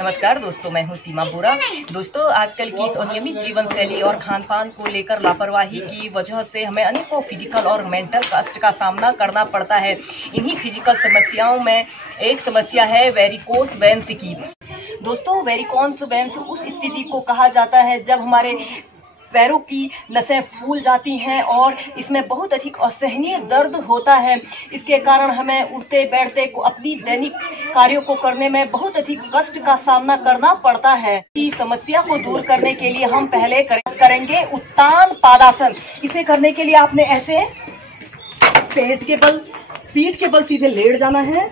नमस्कार दोस्तों, मैं हूं सीमा बोरा। दोस्तों, आजकल की इस अनियमित जीवन शैली और खान पान को लेकर लापरवाही की वजह से हमें अनेकों फिजिकल और मेंटल कष्ट का सामना करना पड़ता है। इन्हीं फिजिकल समस्याओं में एक समस्या है वेरिकोस वेन्स की। दोस्तों, वेरिकोस वेन्स उस स्थिति को कहा जाता है जब हमारे पैरों की नसें फूल जाती हैं और इसमें बहुत अधिक असहनीय दर्द होता है। इसके कारण हमें उठते बैठते को अपनी दैनिक कार्यों को करने में बहुत अधिक कष्ट का सामना करना पड़ता है। इस समस्या को दूर करने के लिए हम पहले करेंगे उत्तान पादासन। इसे करने के लिए आपने ऐसे पीठ के बल सीधे लेट जाना है।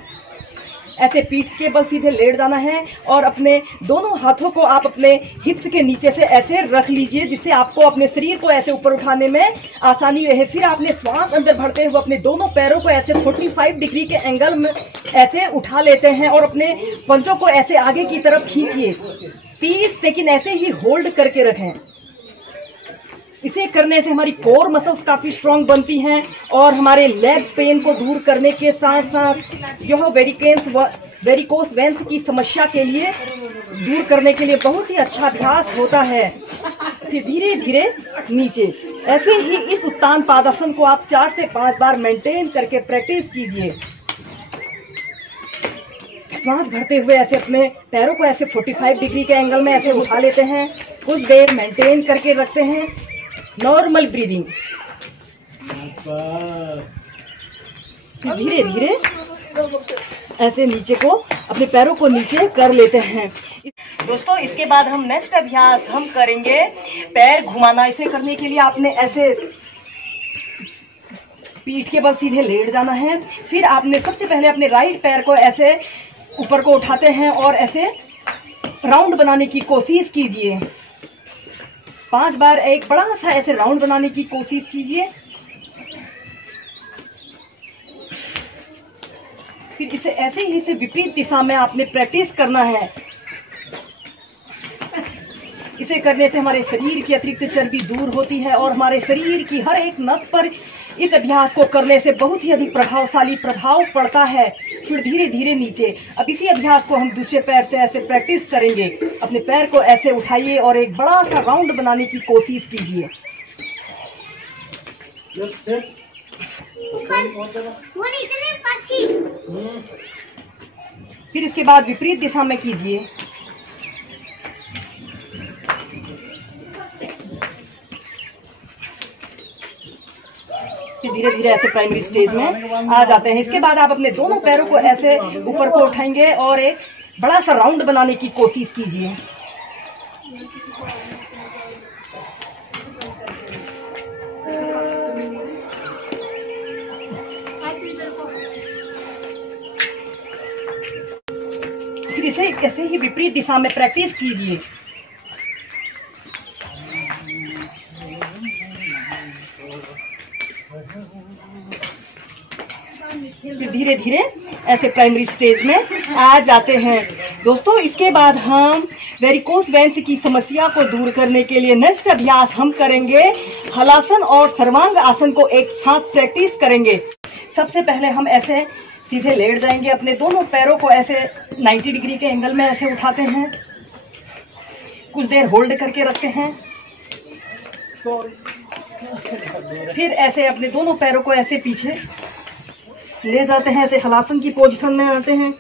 ऐसे पीठ के बल सीधे लेट जाना है और अपने दोनों हाथों को आप अपने हिप्स के नीचे से ऐसे रख लीजिए, जिससे आपको अपने शरीर को ऐसे ऊपर उठाने में आसानी रहे। फिर आपने श्वास अंदर भरते हुए अपने दोनों पैरों को ऐसे 45 डिग्री के एंगल में ऐसे उठा लेते हैं और अपने पंजों को ऐसे आगे की तरफ खींचिए। 30 सेकंड ऐसे ही होल्ड करके रखें। इसे करने से हमारी कोर मसल्स काफी स्ट्रांग बनती हैं और हमारे लेग पेन को दूर करने के साथ साथ यह वेरिकोस वेन्स की समस्या के लिए दूर करने के लिए बहुत ही अच्छा अभ्यास होता है। फिर धीरे धीरे नीचे। ऐसे ही इस उत्तान पादासन को आप 4 से 5 बार मेंटेन करके प्रैक्टिस कीजिए। सांस भरते हुए ऐसे अपने पैरों को ऐसे 45 डिग्री के एंगल में ऐसे उठा लेते हैं। कुछ देर मेंटेन करके रखते हैं। Normal breathing. धीरे धीरे ऐसे नीचे को अपने पैरों को नीचे कर लेते हैं। दोस्तों, इसके बाद हम नेक्स्ट अभ्यास हम करेंगे पैर घुमाना। इसे करने के लिए आपने ऐसे पीठ के बल सीधे लेट जाना है। फिर आपने सबसे पहले अपने राइट पैर को ऐसे ऊपर को उठाते हैं और ऐसे राउंड बनाने की कोशिश कीजिए। 5 बार एक बड़ा सा ऐसे राउंड बनाने की कोशिश कीजिए। फिर इसे ऐसे ही से विपरीत दिशा में आपने प्रैक्टिस करना है। इसे करने से हमारे शरीर की अतिरिक्त चर्बी दूर होती है और हमारे शरीर की हर एक नस पर इस अभ्यास को करने से बहुत ही अधिक प्रभावशाली प्रभाव पड़ता है। फिर धीरे धीरे नीचे। अब इसी अभ्यास को हम दूसरे पैर से ऐसे प्रैक्टिस करेंगे। अपने पैर को ऐसे उठाइए और एक बड़ा सा राउंड बनाने की कोशिश कीजिए। फिर इसके बाद विपरीत दिशा में कीजिए। धीरे धीरे ऐसे प्राइमरी स्टेज में आ जाते हैं। इसके बाद आप अपने दोनों पैरों को ऐसे ऊपर को उठाएंगे और एक बड़ा सा राउंड बनाने की कोशिश कीजिए। फिर इसे ऐसे ही विपरीत दिशा में प्रैक्टिस कीजिए। धीरे धीरे ऐसे प्राइमरी स्टेज में आ जाते हैं। दोस्तों, इसके बाद हम वेरिकोस वेन्स की समस्या को दूर करने के लिए नेक्स्ट अभ्यास हम करेंगे हलासन और सर्वांग आसन को एक साथ प्रैक्टिस करेंगे। सबसे पहले हम ऐसे सीधे लेट जाएंगे। अपने दोनों पैरों को ऐसे 90 डिग्री के एंगल में ऐसे उठाते हैं। कुछ देर होल्ड करके रखते हैं। फिर ऐसे अपने दोनों पैरों को ऐसे पीछे ले जाते हैं। ऐसे हलासन की पोजीशन में आते हैं।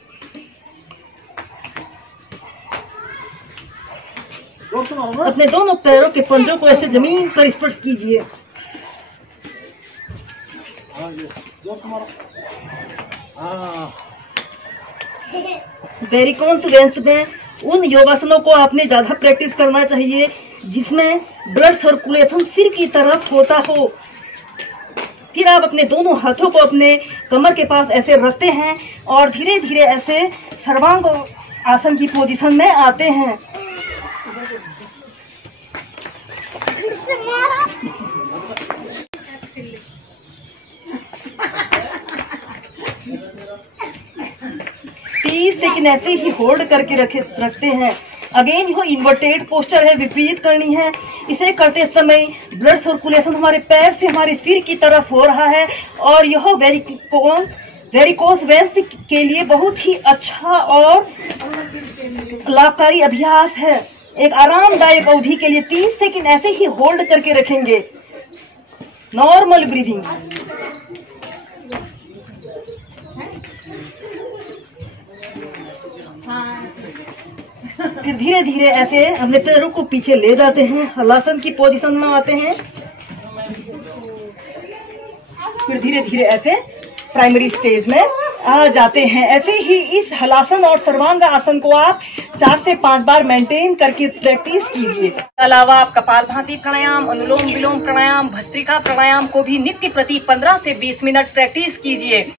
अपने दोनों पैरों के पंजों को ऐसे जमीन पर स्पर्श कीजिए। वेरिकोस वेन्स में उन योगासनों को आपने ज्यादा प्रैक्टिस करना चाहिए जिसमें ब्लड सर्कुलेशन सिर की तरफ होता हो। फिर आप अपने दोनों हाथों को अपने कमर के पास ऐसे रखते हैं और धीरे धीरे ऐसे सर्वांग आसन की पोजीशन में आते हैं। सेकंड ऐसे ही होल्ड करके रखते हैं। अगेन यह इन्वर्टेड पोस्टर है, विपरीत करनी है। इसे करते समय ब्लड सर्कुलेशन हमारे पैर से हमारे सिर की तरफ हो रहा है और यह वेरिकोस वेरिकोस वेन्स के लिए बहुत ही अच्छा और लाभकारी अभ्यास है। एक आरामदायक अवधि के लिए 30 सेकंड ऐसे ही होल्ड करके रखेंगे। Normal breathing. फिर धीरे धीरे ऐसे अपने पैरों को पीछे ले जाते हैं, हलासन की पोजीशन में आते हैं। फिर धीरे धीरे ऐसे प्राइमरी स्टेज में आ जाते हैं। ऐसे ही इस हलासन और सर्वांग आसन को आप 4 से 5 बार मेंटेन करके प्रैक्टिस कीजिए। अलावा आप कपालभाति प्राणायाम, अनुलोम विलोम प्राणायाम, भस्त्रिका प्राणायाम को भी नित्य प्रति 15 से 20 मिनट प्रैक्टिस कीजिए।